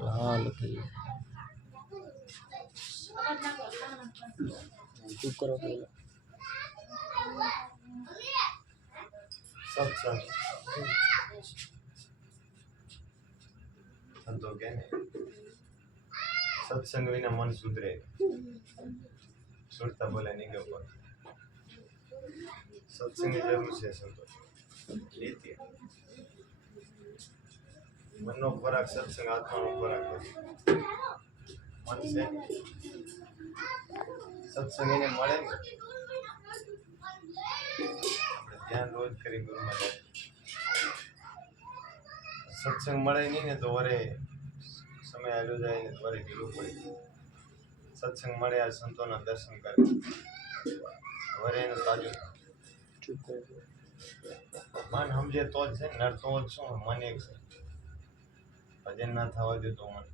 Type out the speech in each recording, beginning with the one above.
લાલ કી चुप करो पहले सत्संग संतो के सत्संग विना मन सुधरे सुनता बोले नहीं गयो सत्संग जरूर से संतो लेती मनो खोराक सत्संग आत्मा नो खोराक मन से सत्संग ने મળે ને આપણે ધ્યાન રોજ કરી ગુરુ મહારાજ સત્સંગ મળે નહીં ને તો વરે સમય આવ્યો જાય ને વરે ઢીલું પડી સત્સંગ મળે આ સંતોના દર્શન કરે વરે એનું તાજું चुप करो મન સમજે તો જ છે નર તો જ શું મન એક છે ભજન ના થવા દે તો મન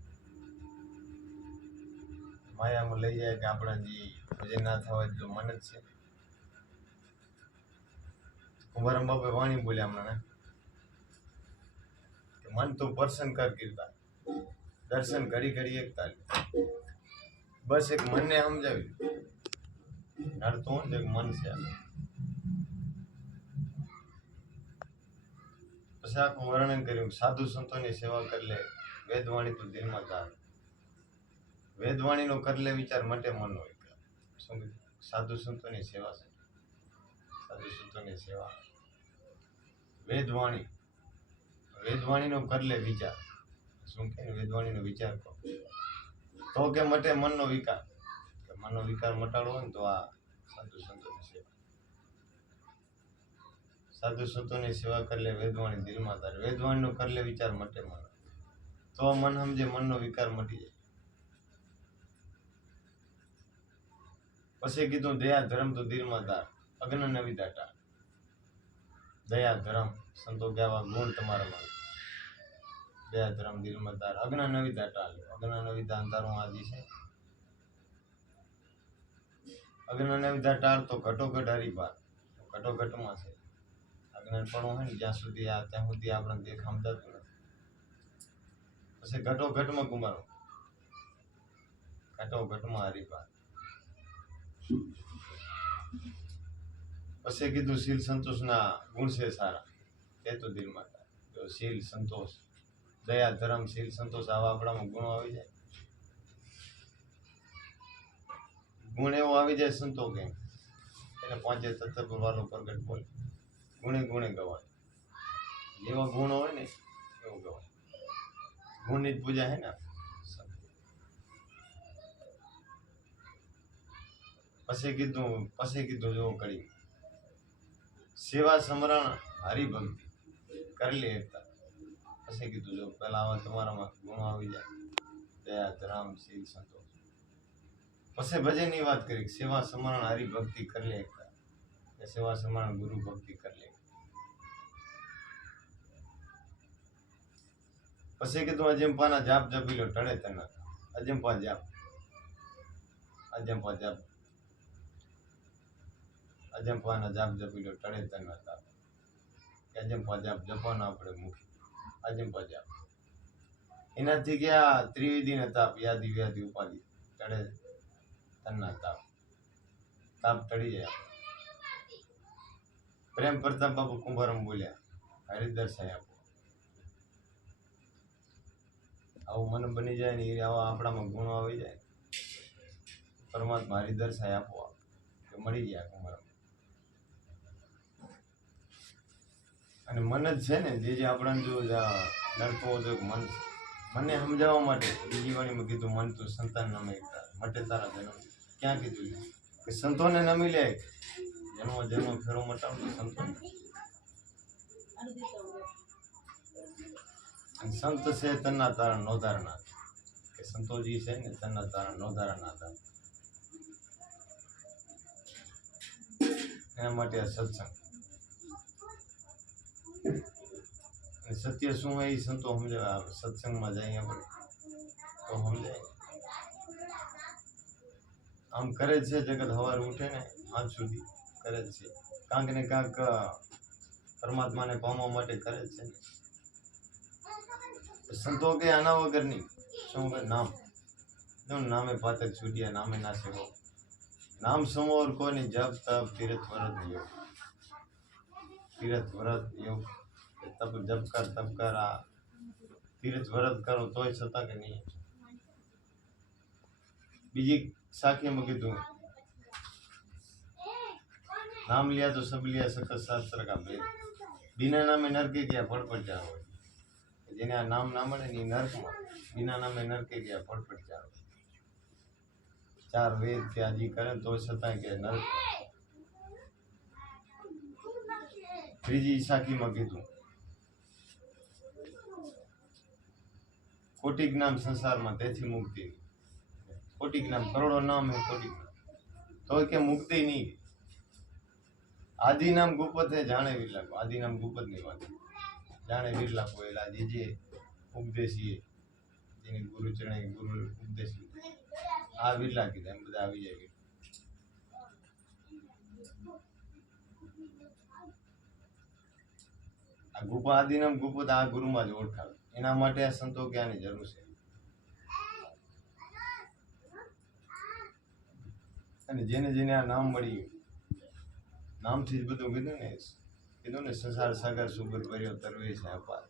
માયામાં લઈ જાય કે આપણા જે ભજન ના થવા દે તો મન જ છે કુંભારામ બાપે વાણી બોલ્યા હમણાં કે મન તો દર્શન કર કીર્તા દર્શન ઘડી ઘડી એક તાલી બસ એક મનને સમજાવી નર તો જ એક મન છે પછી આખું વર્ણન કર્યું સાધુ સંતોની સેવા કર લે વેદવાણી તું દિલમાં ધાર વેદવાણીનો કર લે વિચાર માટે મનનો વિકાર શું કીધું સાધુ સંતોની સેવા છે સાધુ સંતોની સેવા વેદવાણીનો કર લે વિચાર શું કે વેદવાણીનો વિચાર કરો તો કે મટે મનનો વિકાર કે મનનો વિકાર મટાડવો હોય ને તો આ સાધુ સંતોની સેવા સાધુ સંતોની સેવા કર લે વેદવાણી દિલમાં ધાર વેદવાણીનો કર લે વિચાર મટે મન તો મન સમજે મનનો વિકાર મટી જાય પછી કીધું દયા ધર્મ તો દિલમાં ધાર અગ્ન નવી દાટા દયા ધર્મ સંતો કહેવા ગુણ તમારામાં દયા ધર્મ દિલમાં ધાર અગ્ન નવી દાટા અગ્ન નવી દાંતારું આદિ છે અગ્ન નવી દાટા તો ઘટોઘટ હરિપાર ઘટોઘટમાં છે અજ્ઞાનપણું હોય ને જ્યાં સુધી ત્યાં સુધી આપણે દેખ સમજાતું નથી પછી ઘટોઘટમાં ગુમારો ઘટોઘટમાં હરિપાર પછી કીધું શીલ સંતોષના ગુણ છે સારા તે તો દિલમાં થાય જો શીલ સંતોષ દયા ધર્મ શીલ સંતોષ આવા આપણામાં ગુણો આવી જાય ગુણ એવો આવી જાય સંતો કેમ એને પાંચે તત્વ વાળો પ્રગટ બોલે ગુણે ગુણે ગવાય જેવા ગુણ હોય ને એવું ગવાય ગુણની જ પૂજા હે ને પછી કીધું જો કરી સેવા સમરણ હરિભક્તિ કરી લે એકતા પછી કીધું જો પેલા આવા તમારામાં ગુણો આવી જાય દયા ધર્મ શીલ સંતોષ પછી ભજનની વાત કરી સેવા સમરણ હરિભક્તિ કરી લે એકતા સેવા સમરણ ગુરુ ભક્તિ કરી લે પછી કીધું અજંપાના જાપ જપી લો ટળે તના અજંપા જાપ અજંપાના જાપ જપી લો ટળે તના તાપ અજંપા જાપ જપવાનો આપણે મુખી અજંપા જાપ એનાથી ગયા ત્રિવિધિના તાપ યાદી વ્યાધિ ઉપાધિ ટળે તના તાપ ટળી જાય પ્રેમ પ્રતાપ બાપુ કુંભારામ બોલ્યા હરિદર્શાય આપો આવું મન બની જાય ને એ આવા આપણામાં ગુણો આવી જાય પરમાત્મા હરિદર્શાય આપો કે મળી ગયા કુંભારામ અને મન જ છે ને જે આપણને જો નડતો હોય મન મને સમજાવવા માટે બીજી વાણીમાં કીધું મન તું સંતાન નમે મટે તારા જન્મ ક્યાં કીધું કે સંતોને નમી લે જન્મ ફેરો મટાવતો સંતોને સંત છે તન્ના તારા નોધારનાથ કે સંતોજી છે ને તન્ના તારા નોધારનાથ એના માટે આ સત્સંગ સત્ય શું હોય એ સંતો સમજાવે સત્સંગમાં જઈએ આપણે તો સમજાય આમ કરે છે જગત સવારે ઉઠે ને આજ સુધી કરે જ છે કાંક ને કાંક પરમાત્માને પામવા માટે કરે જ છે ને સંતો કે આના વગર નહીં. શું વગર? નામ. નામે પાતક છૂટ્યા નામે ના સેવો. નામ સમોર કોની જપ તપ તીરથ વ્રત યોગ. તીરથ વ્રત યોગ તપ જપ કર તપ કર આ તીરથ વ્રત કરો તોય છતાં કે નહીં. બીજી સાખીમાં કીધું नाम लिया तो सब लिया सकल शास्त्र का भेद. बिना नामे नरके ગયા પડપટ જાવ. જેને આ નામ ના મળે ને નરકમાં, बिना નામે નરકે ગયા પડપટ જાવ. ચાર વેદ ત્યાજી કરે તો છતાં કે નરક. ત્રીજી સાખીમાં કીધું કોટિક નામ સંસારમાં તેથી મુક્તિ. કોટિક નામ કરોડો નામ હે કોટિક નામ તો કે મુક્તિ નહીં. આદિ નામ ગુપત હે જાણે વિરલા. આદિ નામ ગુપત ની વાત જાણે વિરલા કોયલા જે ઉપદેશી જેની ગુરુ ચરણે ગુરુ ઉપદેશ આ વિરલા કીધા એમ બધા આવી જાય. આ ગુપા આદિ નામ ગુપત આ ગુરુમાં જ ઓળખાવે. એના માટે આ સંતો જ્ઞાનની જરૂર છે. અને જેને જેને આ નામ મળી નામથી જ બધું કીધું ને સંસાર સાગર સુગર ભર્યો તરવે છે અપાર.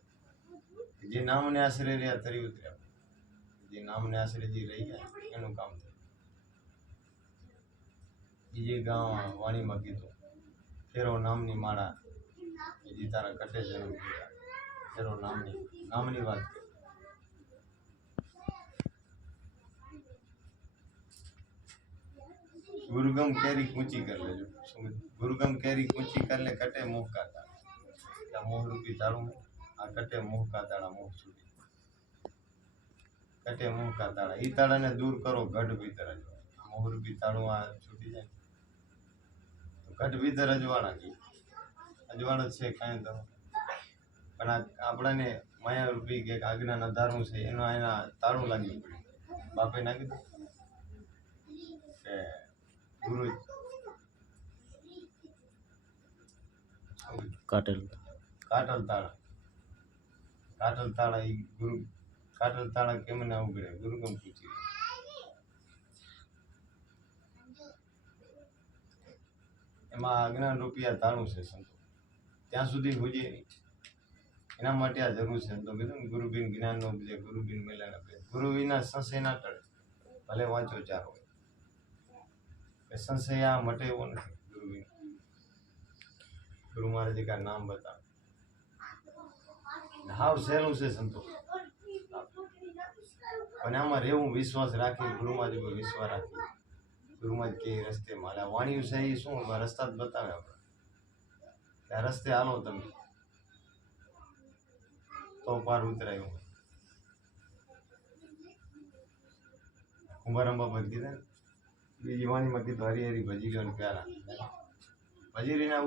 જે નામને આશરે રહ્યા તરી ઉતર્યા. જે નામને આશરે જે રહી ગયા એનું કામ થયું. બીજે ગામ વાણીમાં કીધું ફેરો નામની માળા જે તારા કટે જરૂર કર્યા. ફેરો નામની વાત કરી. ગુરુગમ કેરી કૂંચી કર લેજો. ગુરુગમ કેરી કૂંચી કર લે કટે મોહ કા તાળા. મોહ રૂપી તાળું આ કટે મોહ કા તાળા. મોહ છૂટી કટે મોહ કા તાળા. ઈ તાળાને દૂર કરો ગઢ ભીતર અજવાળા. મોહ રૂપી તાળું આ છૂટી જાય તો ગઢ ભીતર અજવાળા કી અજવાળો છે કાંઈ તો પણ આપણાને માયા રૂપી કે આજ્ઞાના ધારું છે એના તાળું લાગ્યું પડ્યું. બાપે ના કીધું કે ગુરુ કાટેલ તાળા ઈ ગુરુ કાટલ તાળા કેમ ના ઉગડે. ગુરુગમ પૂછી એમાં અજ્ઞાન રૂપિયા તાળું છે સંતો ત્યાં સુધી હુજે નહીં. એના માટે આ જરૂર છે. તો કીધું ને ગુરુબિન જ્ઞાન નો ઉપજે ગુરુબિન મેલા ના. ગુરુ વિના સંશય ના ટળે ભલે વાંચો ચાર હોય. સંશય આ મટે એવો નથી. ગુરુ વિના ગુરુ મહારાજે કા નામ બતાવે હાવ સહેલું છે સંતો. પણ આમાં રહેવું વિશ્વાસ રાખી ગુરુમાં જ વિશ્વાસ રાખી ગુરુમાં જ કે રસ્તે માલા વાણી છે એ શું રસ્તા જ બતાવે આપણે. આ રસ્તે હાલો તમે તો પાર ઉતરાયું. કુંભારામ બાપા કીધા બીજી વાણીમાં કીધું હરી હરી ભજી લ્યો ને પ્યારા. ભજીરીને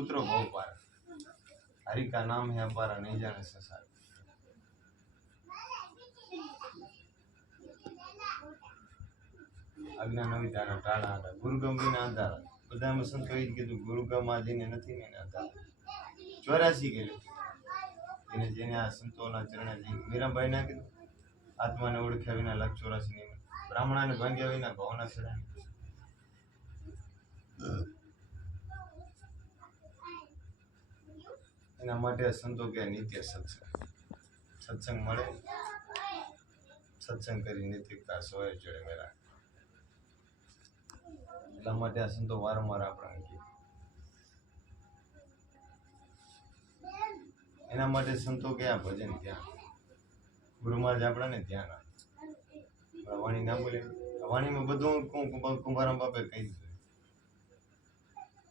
ઉતરો બહુ પાર. હરિ કા નામ હે અપારા નહીં જાણે સંસાર. આજ્ઞા નવી તારા ટાળા હતા. ગુરુગમ વિના અંધારા. બધામાં સંતો એ જ કીધું ગુરુગમ આ જેને નથી ને અંધારા. 84 ગયેલું એને જેને આ સંતોના ચરણે મીરાબાઈ ના કીધું આત્માને ઓળખ્યા વિના લાખ 84 નહીં. બ્રાહ્મણાને ભાંગ્યા વિના ભાવના ચડે. એના માટે સંતો કે નિત્ય સત્સંગ મળે. સત્સંગ કરી નૈતિકતા સોય જોડે મેળા. એટલા માટે આ સંતો વારંવાર આપણને કહે. એના માટે સંતો કે આ ભજન ધ્યાન ગુરુ મહારાજ આપણાને ધ્યાન આપે. વાણી ના બોલે વાણીમાં બધું કુંભારામ બાપે કહી દીધું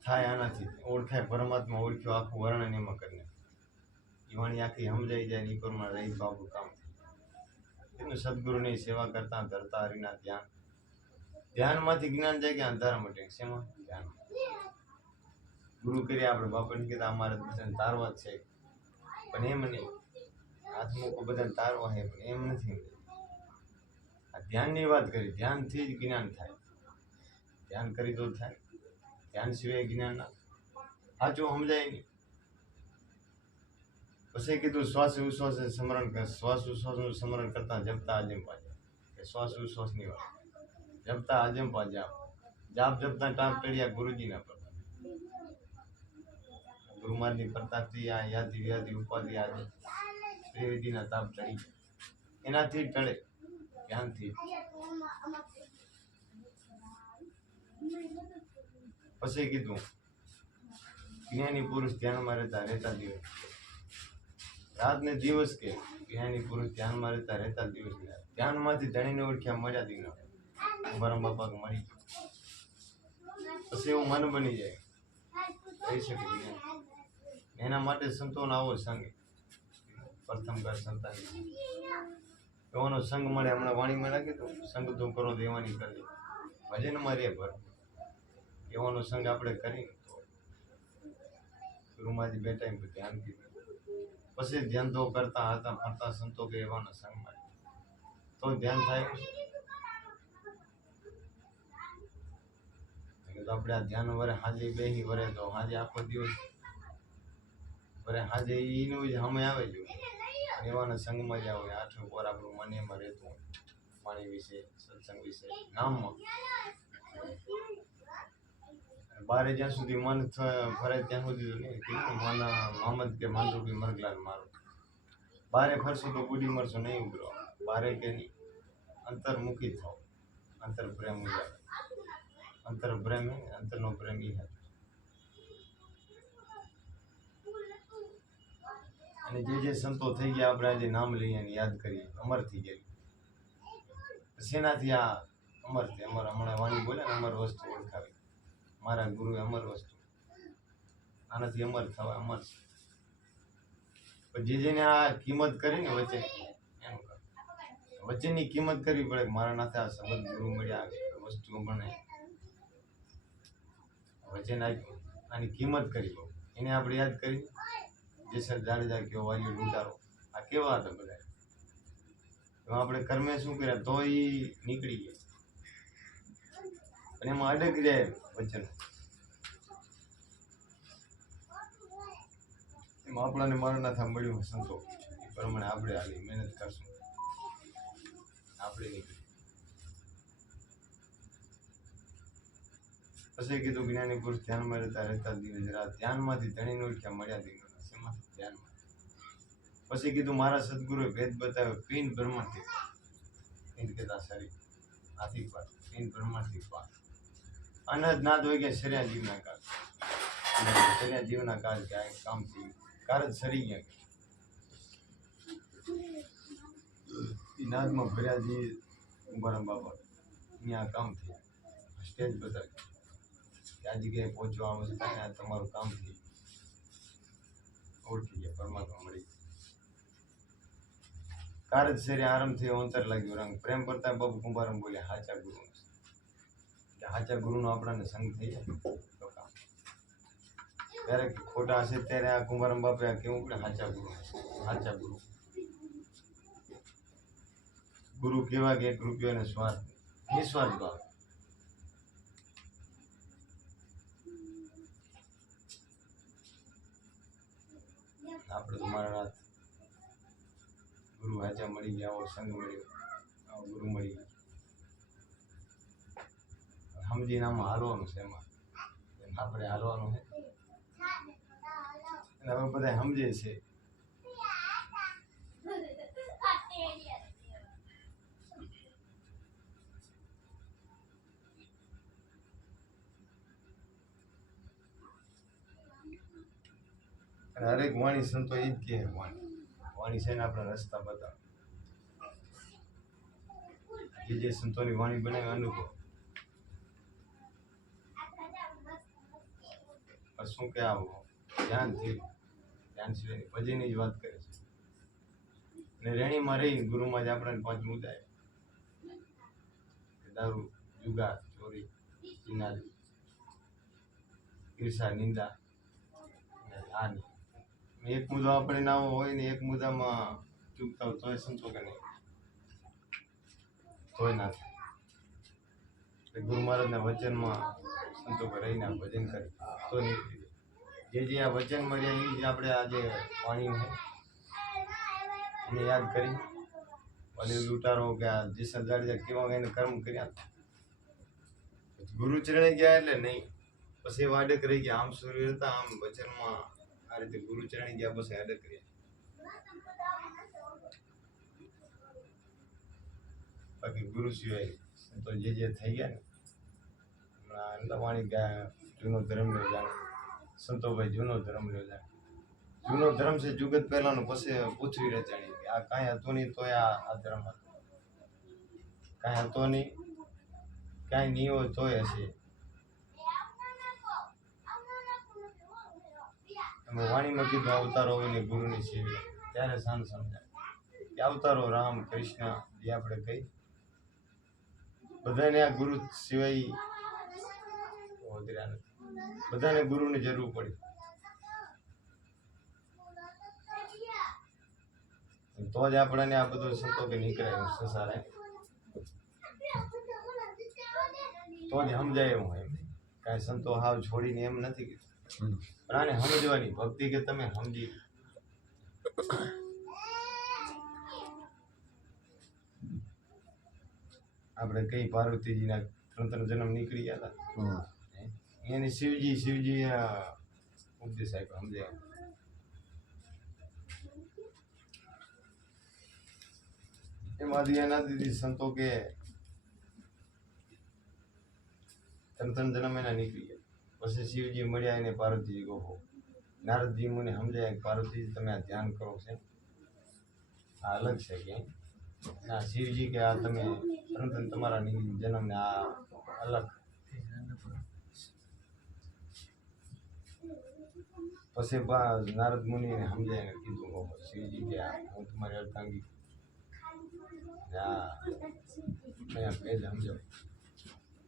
થાય આનાથી ઓળખાય. પરમાત્મા ઓળખ્યો આખું વર્ણન એમાં કરીને એ વાણી આખી સમજાઈ જાય ને એ પ્રમાણે રહી તો આપણું કામ થાય. એનું સદગુરુની સેવા કરતા ધરતા હરિના ધ્યાનમાંથી જ્ઞાન જાય કે અંધારા માટે શેમાં ધ્યાન. ગુરુ કરી આપણે બાપાને કીધા અમારે બધાને તારવા જ છે પણ એમ નહીં. હાથ મૂકો બધાને તારવા છે પણ એમ નથી. આ ધ્યાનની વાત કરી. ધ્યાનથી જ જ્ઞાન થાય. ધ્યાન કરી તો થાય. ધ્યાન સિવાય જ્ઞાન ના સાચું સમજાય નહીં. પછી કીધું શ્વાસ વિશ્વાસ સ્મરણ કર, શ્વાસ વિશ્વાસનું સ્મરણ કરતા જપતા આજમ પાજા, કે શ્વાસ વિશ્વાસની વાત જપતા આજમ પાજા, જાપ જપતા ટાપ ટળ્યા ગુરુજીના પ્રતાપ, ગુરુમાનની પ્રતાપથી આ યાદી વ્યાધિ ઉપાધિ આજે ત્રિવેદીના તાપ ટળી એનાથી ટળે ધ્યાનથી. પછી કીધું જ્ઞાની પુરુષ ધ્યાનમાં રહેતા દિવસ રાત ને દિવસ, કે જ્ઞાની પુરુષ ધ્યાનમાં રહેતા દિવસ, ધ્યાનમાંથી ધણીને ઓળખ્યા મળ્યા દીના મારા બાપા મળી ગયો. પછી એવું મન બની જાય કહી શકે જ્ઞાન. એના માટે સંતોનો આવો સંગ પ્રથમ કર સંતાની એવાનો સંગ મળે. હમણાં વાણીમાં નાખી દો, સંગ તું કરો દેવાની કરજે ભજનમાં રે ભર. એવાનો સંગ આપણે કરીને તો ગુરુમાંથી બે ટાઈમ ધ્યાન કીધું. પછી ધ્યાન તો કરતા હતા ફરતા સંતો કે એવાનો સંગ મળે તો ધ્યાન થાય. તો આપણે આ ધ્યાન વરે હાજે બેહી વરે તો હાજે આખો દિવસ વરે હાજે એનું જ સમય આવે જો એવાના સંગમાં જ આવે. આઠું પર આપણું મન એમાં રહેતું હોય પાણી વિશે સત્સંગ વિશે નામમાં. બારે જ્યાં સુધી મન ફરે ત્યાં સુધી નહીં કીધું માના મોહમ્મદ કે માંડુબી મરગલાલ મારો. બારે ફરશો તો બુડી મરશો નહીં ઉભરો. બારે કે નહીં અંતર્મુખી થાવ. અંતર પ્રેમ ઉજાડે. અંતર પ્રેમ હે અંતરનો પ્રેમ ઈ હે. અને જે સંતો થઈ ગયા આપણે આજે નામ લઈએ અને યાદ કરીએ અમર થઈ ગયા. શેનાથી આ અમર છે? અમર હમણાં વાણી બોલે ને અમર વસ્તુ ઓળખાવી. મારા ગુરુએ અમર વસ્તુ, આનાથી અમર થવા અમર છે. પણ જેને આ કિંમત કરી ને વચ્ચે એનું વચ્ચેની કિંમત કરવી પડે કે મારા નાથે આ શબ્દ ગુરુ મળ્યા વસ્તુઓ બને વચન આપ્યું આની કિંમત કરી બહુ એને આપણે યાદ કરી. જેસર જાડેજા કેવો વાલીઓ લૂંટારો આ કેવા હતા બધા. તો આપણે કર્મે શું કર્યા તો એ નીકળી ગયા અને એમાં અડક જાય વચન. એમાં આપણાને મારા નાથા મળ્યું સંતો એ પ્રમાણે આપણે હાલી મહેનત કરશું આપણે નીકળી. પછી કીધું જ્ઞાની પુરુષ ધ્યાનમાં રહેતા દિવસ રાત, ધ્યાનમાંથી ધણીને ઓળખ્યા મળ્યા દીકરા શેમાંથી ધ્યાનમાં. પછી કીધું મારા સદગુરુએ ભેદ બતાવ્યો પીન બ્રહ્મણથી પીન કહેતા શરીર આથી પાર પીન બ્રહ્મણથી પાર. અનહદ નાદ હોય ગયા શર્યા જીવના કાળ. શર્યા જીવના કાળ કે આ કામ થઈ કાર જ સરી ગયા. નાદમાં ભર્યા જઈએ ઉભારા બાબા અહીંયા કામ થયું. સ્ટેજ બતાવ્યું આ જગ્યાએ પહોંચવા આવે છે આ તમારું કામ થઈ ઓળખી ગયા પરમાત્મા મળી. કારજ શેરે આરામ થયો અંતર લાગ્યો રંગ. પ્રેમ કરતા બાબુ કુંભારમ બોલ્યા હાચા ગુરુ. હાચા ગુરુનો આપણને સંગ થઈ જાય તો કામ. ત્યારે ખોટા હશે ત્યારે આ કુંભારમ બાપે કેવું પડે હાચા ગુરુ. હાચા ગુરુ ગુરુ કેવા કે 1 રૂપિયો ને સ્વાર્થ નિસ્વાર્થ ભાવ. આપણે તમારા નાથ ગુરુ હાચા મળી ગયા. આવો સંગ મળ્યો આવો ગુરુ મળી ગયા. સમજીને આમાં હાલવાનું છે. એમાં આપણે હાલવાનું છે અને હવે બધા સમજે છે. અને હરેક વાણી સંતો એ જ કહે વાણી છે ને આપણા રસ્તા બતાવે. જે સંતોની વાણી બનાવે અનુભવ. શું કે આવો ધ્યાનથી ધ્યાન સિવાયની ભજનની જ વાત કરે છે. અને રેણીમાં રહીને ગુરુમાં જ આપણને 5 મુદ્દા દારૂ જુગાર ચોરી ચિનારી ઈર્ષા નિંદા આની એક મુદ્દો આપણે ના હોય ને એક મુદ્દામાં ચૂકતા હોય તોય સંતો કે નહીં તોય ના થાય. ગુરુ મહારાજના વચનમાં સંતો કે રહીને ભજન કરી તો નીકળી. જે આ વચન મળ્યા એ જ આપણે આજે વાણી છે એને યાદ કરી વળી લૂંટારો કે આ જેસલ જાડેજા કેવા એને કર્મ કર્યા. ગુરુ ચરણે ગયા એટલે નહીં, પછી વાડક રહી ગયા. આમ સૂર્ય હતા, આમ વચનમાં આ રીતે ગુરુ ચરણે ગયા, પછી વાડક રહ્યા. બાકી ગુરુ સિવાય તો જે થઈ ગયા ને, હમણાં અંદાવાણી ગયા જૂનો ધર્મ લ્યો જાણે, સંતોભાઈ જૂનો ધર્મ લ્યો જાણે. જૂનો ધર્મ છે જુગત પહેલાનો, પછી પૂછવી રચાણી કે આ કાંઈ હતું નહીં તોય આ ધર્મ હતો, કાંઈ હતો નહીં, કાંઈ નહીં હોય તોય હશે. અમે વાણીમાં કીધું અવતારો હોય ને ગુરુની સેવી, ત્યારે શાંત સમજાય કે અવતારો રામ કૃષ્ણ જે આપણે કહી બધાને આ ગુરુ સિવાય વધ્યા નથી. બધાને ગુરુની જરૂર પડી. તો જ આપણને આ બધું સંતો કે નીકળે સંસાર, તો જ સમજાય એવું એમ. કાંઈ સંતો હાવ છોડીને એમ નથી કીધું, પણ આને સમજવાની ભક્તિ કે તમે સમજી. આપણે કઈ પાર્વતીજીના 3 જન્મ નીકળી ગયા હતા, એને શિવજી ઉપદેશ આપ્યો સમજાય. એમાં દીદી સંતો કે 3 જન્મ એના નીકળી ગયા. પછી શિવજી મળ્યા, એને પાર્વતીજી કહો. નારદજી મને સમજાય કે પાર્વતીજી તમે આ ધ્યાન કરો છે આ અલગ છે કે ના. શિવજી કે આ તમે 3 તમારા જન્મ ને આ અલગ. પછી નારદ મુનિને સમજાય કીધું શિવજી કે હું તમારી અર્ધાંગી ભેદ સમજાવ.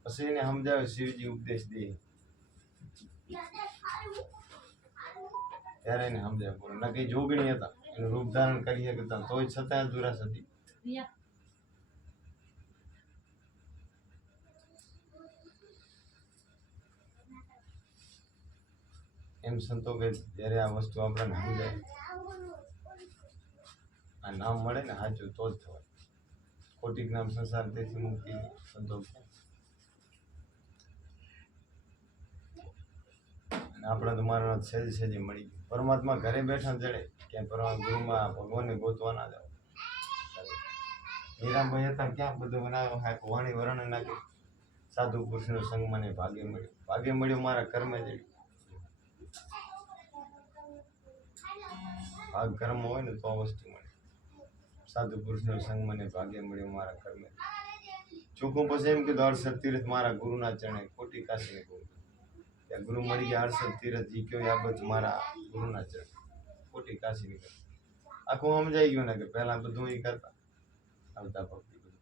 પછી એને સમજાવે શિવજી ઉપદેશ દે ત્યારે એને સમજાવે. બોલો ના કઈ જોગણી હતા, એનું રૂપ ધારણ કરી શકતા તોય છતાં દુરાસ હતી. એમ સંતો કે જ્યારે આ વસ્તુ આપણને સમજાય, આ નામ મળે ને સાચું તો જ થવાય. ખોટીક નામ સંસાર તેથી મુક્તિ સંતો. આપણા તો મારા સહેજ મળી ગયું. પરમાત્મા ઘરે બેઠા જડે ક્યાં પરમાત્મા ગુરુમાં ભગવાનને ગોતવા ના જાવ. હીરાભાઈ હતા ક્યાં બધું બનાવ્યો, વાણી વર્ણન નાખ્યું. સાધુ પુરુષનો સંગ મને ભાગે મળ્યો, ભાગે મળ્યો મારા કર્મે જડ્યું. ભાગ કર્મ હોય ને તો આ વસ્તુ મળે. સાધુ પુરુષનો સંગ મને ભાગે મળ્યો મારા કર્મે. ચોખ્ખું પછી એમ કીધું 68 તીર્થ મારા ગુરુના ચરણે, ખોટી કાશી ગુરુ. ત્યાં ગુરુ મળી ગયા 68 તીર્થ જીક્યો યાબત મારા ગુરુના ચરણે, ખોટી કાશી નીકળી. આખું સમજાઈ ગયું ને કે પહેલા બધું એ કરતા આવતા ભક્તિ બધું.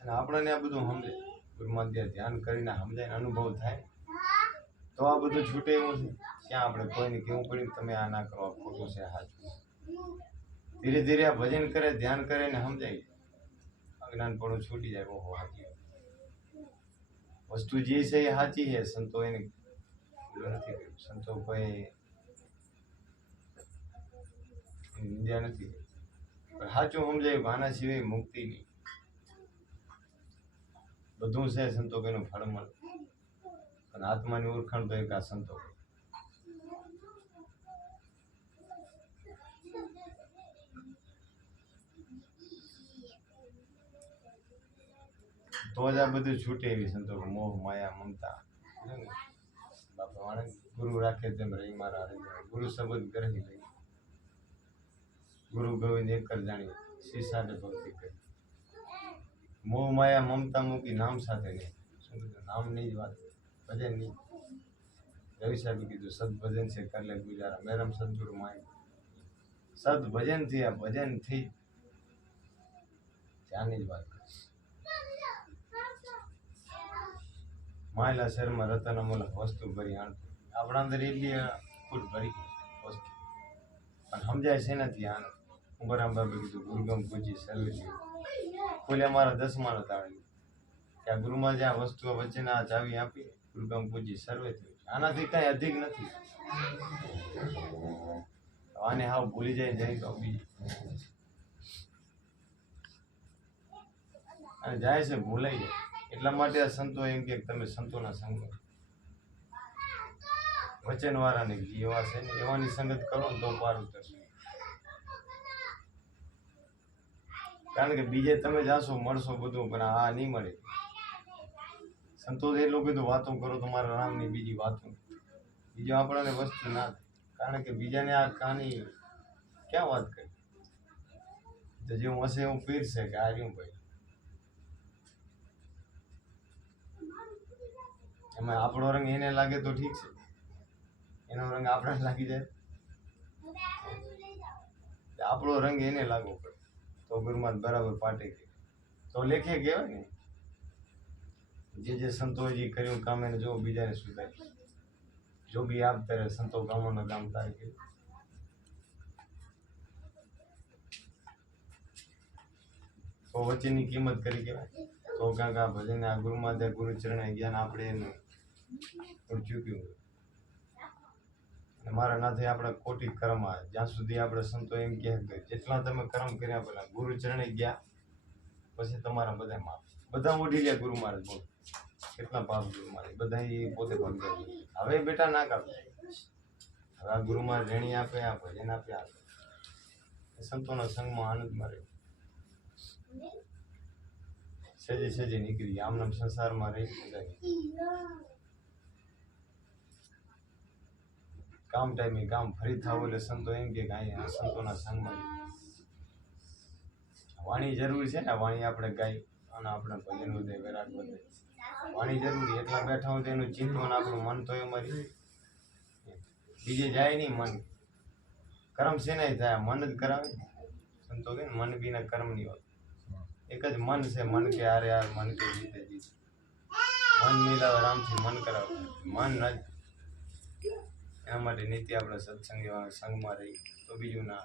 અને આપણને આ બધું સમજે, ગુરુમાં ધ્યાન કરીને સમજાય, અનુભવ થાય તો આ બધું છૂટે એવું છે. ક્યાં આપણે કોઈને કેવું પડ્યું તમે આ ના કરો, ખોટું છે સાચું. ધીરે ધીરે આ ભજન કરે, ધ્યાન કરે ને સમજાય, અજ્ઞાનપણું છૂટી જાય. ઓહો સાચી વસ્તુ જે છે એ સાચી છે. સંતો એને નથી કર્યું, સંતો કોઈ નિંદ્યા નથી કરી. પણ સાચું સમજાય કે આના સિવાય મુક્તિ નહીં. બધું છે સંતો કે એનું ફળ મળે. અને આત્માની ઓળખાણ તો એક આ સંતો. તો જ આ બધું છૂટે એવી સંતો. મોહ માયા મમતા બાપા માણસ ગુરુ રાખે તેમ રહી મારા ગુરુ શબ્દ ગ્રહી લઈ. ગુરુ ગોવિંદ એક જ જાણી શીશાને ભક્તિ કરી. મોહ માયા મમતા મૂકી નામ સાથે નહીં. શું કીધું? નામની જ વાત, ભજન નહીં. રવિ સાહેબે કીધું સદભજન છે કર લે ગુજારા, મેરમ સદગુરુ માય. સદભજન થી આ ભજન થી ત્યાંની જ વાત કરી. માયલા શહેરમાં રતન અમલ વસ્તુ ભરી આણતું. આપણા અંદર એટલી ખુદ ભરી વસ્તુ પણ સમજાય છે નથી. આને ઉમરામ બાબે કીધું ગુરુગમ પૂજી સર્વે ખોલે અમારા 10માનો તાળી કે આ ગુરુમાં જે આ વસ્તુઓ વચ્ચેના આ ચાવી આપી ગુરુગમ પૂજી સર્વે થયું. આનાથી કઈ અધિક નથી. આને હાવ ભૂલી જાય જાય તો બીજી અને જાય છે ભૂલાઈ જાય. એટલા માટે આ સંતો એમ કે તમે સંતોના સંગમાં વચનવાળાને એવા છે ને એવાની સંગત કરો ને તો પાર ઉતરશે. કારણ કે બીજે તમે જાશો મળશો બધું પણ આ નહીં મળે. સંતોષ એટલું કીધું વાતો કરો તમારા રામની બીજી વાતો બીજું આપણને વસ્તુ ના થાય. કારણ કે બીજાને આ કહાની ક્યાં વાત કરી તો જેવું હશે એવું પીરશે કે આ રહ્યું ભાઈ. એમાં આપણો રંગ એને લાગે તો ઠીક છે, એનો રંગ આપણે લાગી જાય આપણો રંગ એને લાગવો પડે તો ગુરુમાં બરાબર પાટે કે તો લેખે કહેવાય ને જે સંતોષી કર્યું કામ એને જો બીજાને સુધારે જોગી આપ ત્યારે સંતો ગામોનો ગામ થાય કે તો વચ્ચેની કિંમત કરી કહેવાય. તો કાંક આ ભજન આ ગુરુમાં ત્યાં ગુરુ ચરણે જ્ઞાન આપણે એનું ચૂક્યું મારા નાથે આપણે ખોટી કર્મ આવે જ્યાં સુધી આપણે સંતો એમ કહે કે જેટલા તમે કર્મ કર્યા પેલા ગુરુ ચરણે ગયા પછી તમારા બધા માપ બધા ઓઢી લે ગુરુ મહારાજ બોલ કેટલા પાપ ગુરુ મહારાજ બધા એ પોતે ભક્ત હવે બેટા ના કાપે. હવે આ ગુરુ મહારાજ રેણી આપે આ ભજન આપે સંતોના સંગમાં આનંદમાં રહે સજે સજે નીકળી આમનામ સંસારમાં રહી કામ ટાઈમે કામ ફરી થાવ એટલે સંતો એમ કે આ સંતોના સંગમાં વાણી જરૂરી છે ને વાણી આપણે ગાઈ અને આપણે ભજન વધે વિરાટ વધે વાણી જરૂરી એટલા બેઠા હોય તો એનું ચિંતન આપણું મન તો એમાં બીજે જાય નહીં મન કર્મ છે નહીં થાય મન જ કરાવે સંતો કે મન બીના કર્મ નહીં હોય એક જ મન છે મન કે આરે યાર મન કે જીતે જીતે મન મિલાવે રામથી મન કરાવે મન ન એના માટે નીતિ આપણે સત્સંગ એવા સંગમાં રહી તો બીજું ના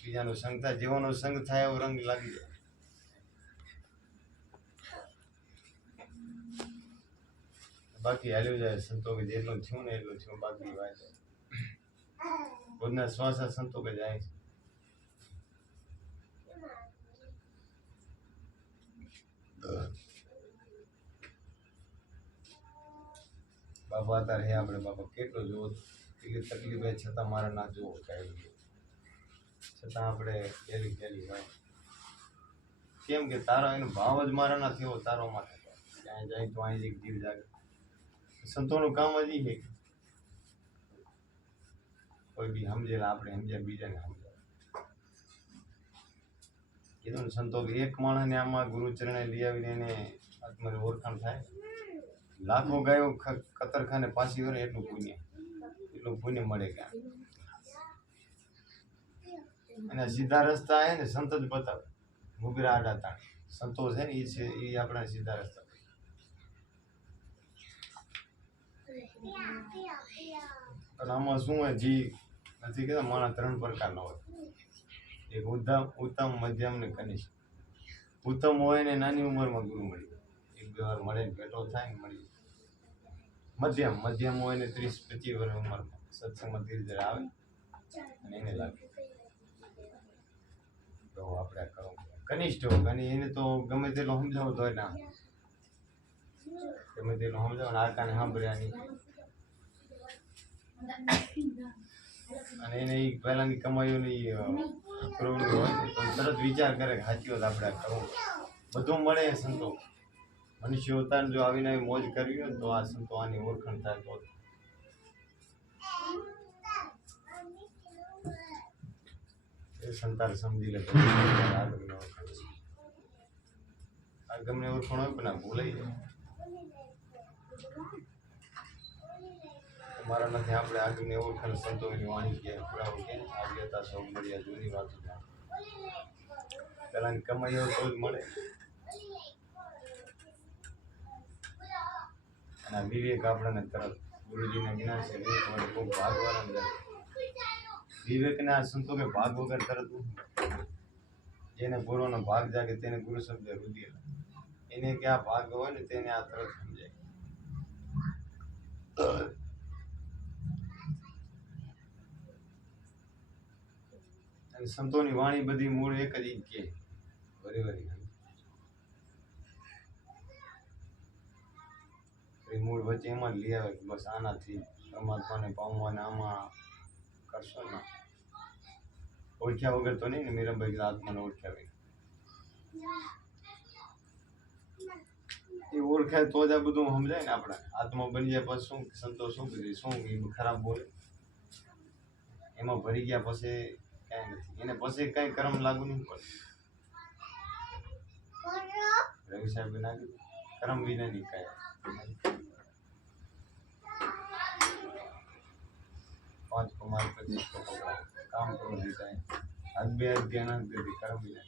બીજાનો સંગ થાય જેવાનો સંગ થાય એવો રંગ લાગી જાય. બાકી હાલ્યું જાય સંતો કે જેટલું થયું ને એટલું થયું બાકી વાત ખુદના શ્વાસ સંતો કે જાય છે. બાપા અત્યારે હે આપણે બાપા કેટલો જોવો એટલી તકલીફ હોય છતાં મારા ના જોવો કાંઈ છતાં આપણે ગેલી ગેલી હોય કેમ કે તારો એનો ભાવ જ મારા ના થયો તારો માટે ક્યાંય જાય તો અહીં એક જીવ જાગે. સંતોનું કામ જ એ છે કોઈ બી સમજેલા આપણે સમજ્યા બીજાને સમજાય કીધું ને સંતો એક માણસને આમાં ગુરુ ચરણે લઈ આવીને એને આત્માની ઓળખાણ થાય લાખો ગાયો કતરખાને પાછી વળે એટલું પુણ્ય મળે ક્યાં. અને સીધા રસ્તા આવે ને સંત જ બતાવે મુગરા આડા તાણ સંતો છે ને એ આપણા સીધા રસ્તા પણ આમાં શું હોય જી નથી કહેતા માણસ 3 પ્રકારના હોય એક ઉત્તમ મધ્યમ ને કનિષ્ઠ. ઉત્તમ હોય ને નાની ઉંમરમાં ગુરુ મળી એક બે વાર મળે ને ભેટો થાય ને મળી. મધ્યમ હોય ને 30-25 વર્ષ ઉંમરમાં સત્સંગમાં ધીરે ધીરે આવે અને એને લાગે તો આપણે કરવું. કનિષ્ઠ હોય અને એને તો ગમે તેટલો સમજાવો તો ના ગમે તેટલો સમજાવો ને આકાને સાંભળ્યા નહીં અને એને એ પહેલાની કમાઈઓની પ્રવૃત્તિ હોય તો તરત વિચાર કરે કે સાચી વાત આપણે કરવું બધું મળે સંતો. મનુષ્ય અવતાર જો આવીને આવી મોજ કરવી હોય તો આ સંતો આની ઓળખાણ થાય તો એ સંતાર સમજી લે આ ગમે ઓળખાણ હોય પણ ભૂલાઈ જાય મારા નથી આપણે આગળની ઓળખાણ સંતોની વાણી કે પુરાવો કે આવ્યતા સૌંદર્ય જૂની વાતો પેલાની કમાઈઓ તો જ મળે અને વિવેક આપણને તરત ગુરુજીને જ્ઞાન છે ખૂબ ભાગવાળા વિવેકને આ સંતો કે ભાગ વગર તરત જેને ગુરુનો ભાગ જાગે તેને ગુરુ શબ્દ રુધિર એને કે આ ભાગ હોય ને તેને આ તરત સમજાય. અને સંતોની વાણી બધી મૂળ એક જ ઈ કે વરી વરી એ મૂળ વચ્ચે એમાં જ લઈ આવે કે બસ આનાથી પરમાત્માને પામવાને આમાં કરશો ને ઓળખ્યા વગર તો નહીં ને મીરાબાઈ કે આત્માને ઓળખ્યા વગર એ ઓળખાય તો જ આ બધું સમજાય ને આપણે આત્મા બની જાય પછી શું સંતો શું કીધું શું એ ખરાબ બોલે એમાં ભરી ગયા પછી કાંઈ નથી એને પછી કાંઈ કર્મ લાગુ નહીં પડે રવિ સાહેબ ના કીધું કર્મ વિના નહીં કાંઈ 5 કમાલ 25 को पकड़ा काम करो देता है अद्भे अज्ञान करती कर्म विना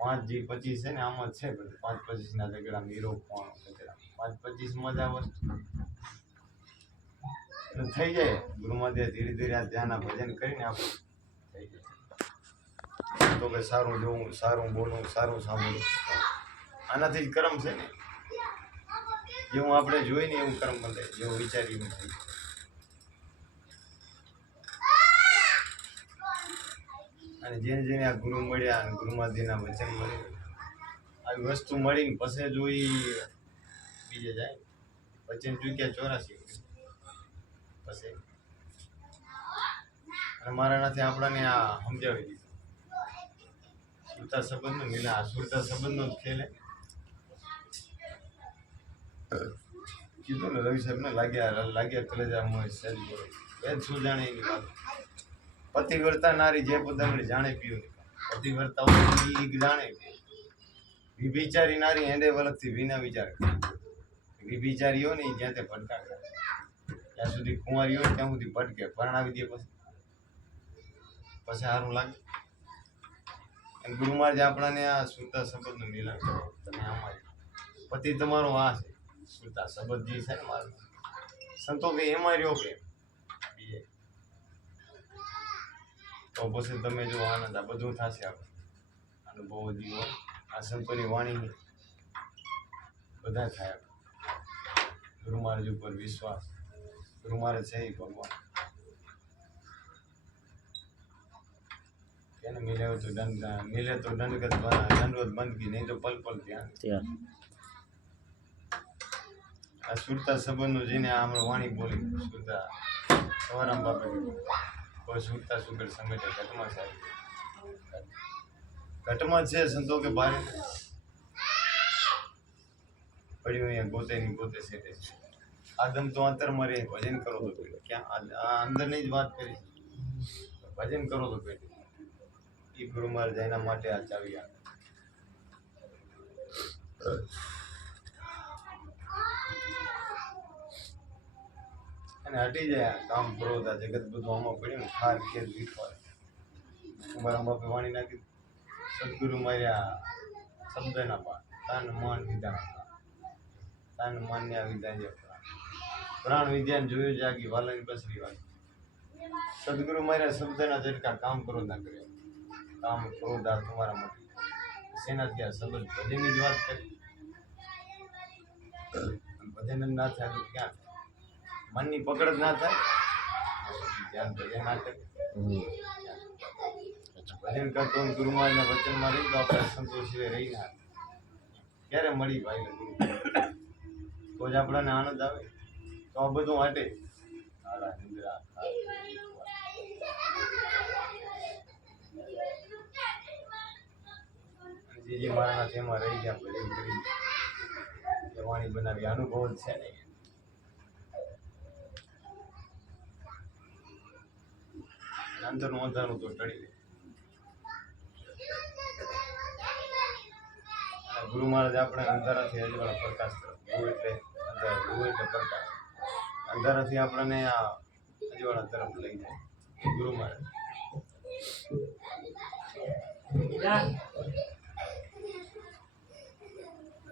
5 जी 25 है ने आम જ છે 5 25 ના ઝઘડા મીરો કોણ કચરા 5 25 માં જ આ વસ્તુ થઈ જાય ગુરુમાં ધીરે ધીરે આ ધ્યાન ભજન કરીને આપણે થઈ જાય તો કે સારું જોવું સારું બોલવું સારું સાંભળવું આનાથી જ કર્મ છે ને જેવું આપણે જોઈને એવું કર્મ બને જેવું વિચારી એવું થઈ અને જેને જેને આ ગુરુ મળ્યા અને ગુરુમાજીના વચન મળ્યું આવી વસ્તુ મળીને પછી જો એ બીજે જાય વચન ચૂક્યા 84 પછી અને મારાનાથી આપણાને આ સમજાવી દીધું સુરતા સંબંધનો મિલા સુરતા સંબંધનો જ ખેલ કીધું ને રવિ સાહેબને લાગ્યા કલેજા મોય સહેજ બોલો એ જ શું જાણે એની વાત પતિવ્રતા નારી જે પોતાને જાણે પીયું પતિવ્રતા હોય એ જાણે વિભિચારી નારી હેંડે વલખથી વિના વિચાર વિભિચારી હોય ને એ જ્યાં તે ભટકા કરે ત્યાં સુધી કુંવારી હોય ત્યાં સુધી ભટકે પરણાવી દે પછી સારું લાગે અને ગુરુમાર જે આપણાને આ સુરતા સંબંધનું મિલન કરો તમે આમાં પતિ તમારો આ છે સુરતા સંબંધ જે છે ને મારો સંતો કે એમાં રહ્યો પ્રેમ બીજે તો પછી તમે જો આનંદ આ બધું થશે આપણે અનુભવ જીવો આ સંતોની વાણી બધા થાય ગુરુ મહારાજ ઉપર વિશ્વાસ ગુરુ મહારાજ છે ભગવાન એને મિલે તો દંડગત દંડવત બંદગી નહીં તો પલ પલ ધ્યાન આ સુરતા સંબંધનું જેને હમણાં વાણી બોલી સુરતા સવારામ બાપે કોઈ સુરતા સુગર સમેટે ઘટમાં છે ઘટમાં છે સંતો કે ભારે પડ્યું અહીંયા ગોતેની ગોતે સેટે છે આદમ તો અંતરમાં રહે ભજન કરો તો પેલો ક્યાં આ અંદરની જ વાત કરી ભજન કરો તો પેટે એ ગુરુ મહારાજ એના માટે આ ચાવી આપે અને હટી જાય કામ ક્રોધ આ જગત બધું આમાં પડ્યું ખાર ખેલ વિખવાય તમારા બાપે વાણી નાખી સદગુરુ માર્યા શબ્દના પાઠ તાન માન વિધાન તાન માન્ય વિધાન પ્રાણ વિદ્યાને જોયું જાગી વાલની બસરી વાળી સદગુરુ માર્યા શબ્દના ઝટકા કામ ક્રોધ ના કર્યા કામ ક્રોધ આ તમારા માટે શેનાથી આ સંબંધ ભજનની જ વાત કરી ભજન જ ના થાય તો ક્યાં મનની પકડ જ ના થાય ધ્યાન ભજન ના કરે ભજન કરતો ગુરુ મહારાજના વચનમાં રહી તો આપણે સંતોષ સિવાય રહી ના ક્યારે મળી ભાઈ ગુરુ તો જ આપણને આનંદ આવે તો આ બધું હટે સારા નિંદ્રા જે મારા એમાં રહી ગયા ભજન કરી વાણી બનાવી અનુભવ જ છે ને અંદરનું અંધારું તો ટળી દે ગુરુ મહારાજ આપણે અંધારાથી અજવાળા પ્રકાશ તરફ ગુરુ એટલે અંધારું ગુરુ એટલે પ્રકાશ અંધારાથી આપણને આ અજવાળા તરફ લઈ જાય એ ગુરુ મહારાજ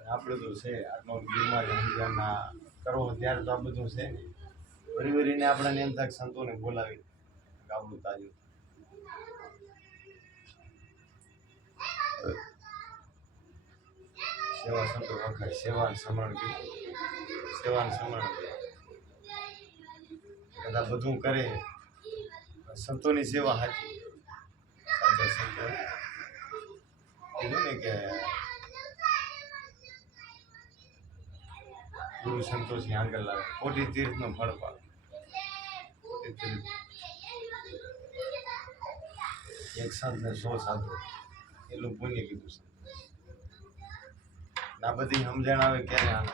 આપણે તો છે આટલો ગુરુ મહારાજ કરવો ત્યારે તો આ બધું છે ને વરી વરીને આપણને એમ થાય સંતોને બોલાવી આપણું તાજું સેવા સંતો વખાય સેવાન સમરણ કીધું સેવાન સમરણ કદાચ બધું કરે સંતોની સેવા સાચી બધા સંતો કીધું ને કે ગુરુ સંતોષની આગળ લાવે, કોટી તીર્થનો ફળ પાડે. કોટી તીર્થ, એક સંતને 100 સાધુ, એટલું પુણ્ય કીધું છે. આ બધી સમજણ આવે ક્યારે આને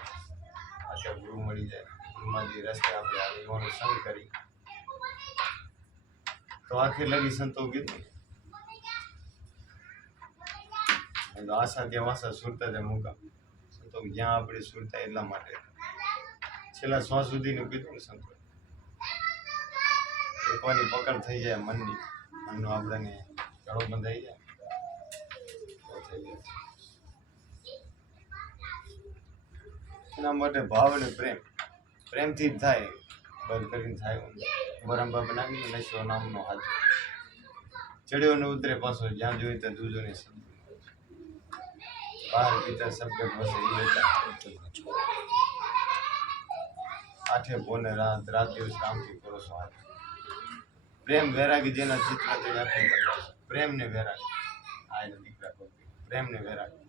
આખા ગુરુ મળી જાય, ગુરુમાંથી રસ્તે આપણે આગેવાનો સંગ કરી તો આખી લગી સંતો કીધું. તો આશા કે વાસા સુરતા છે મુકામ, સંતો જ્યાં આપણે સુરતા એટલા માટે છેલ્લા શ્વાસ સુધીનું કીધું ને સંતો. એકવાની પકડ થઈ જાય મનની, મનનો આપણને ગળો બંધાઈ જાય તો થઈ જાય. એના માટે ભાવ અને પ્રેમથી જ થાય, બંધ કરીને થાય. બરાબર બનાવી નશો નામનો હાથ ચડ્યો ને ઉતરે પાછો, જ્યાં જોઈએ ત્યાં દૂજો ને શબ્દ બહાર પિતા શબ્દ વસે એ હતા. આઠે પોને રાત, રાત દિવસ રામથી પરોસો હાથ. પ્રેમ વૈરાગી જેના ચિત્ર તે આખી બતાવે. પ્રેમ ને વૈરાગી, આ એના દીકરા ભક્તિ, પ્રેમ ને વૈરાગી.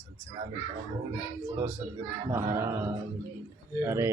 સત્સંગ આગળ થોડો સદગુરુ મહારાજ. અરે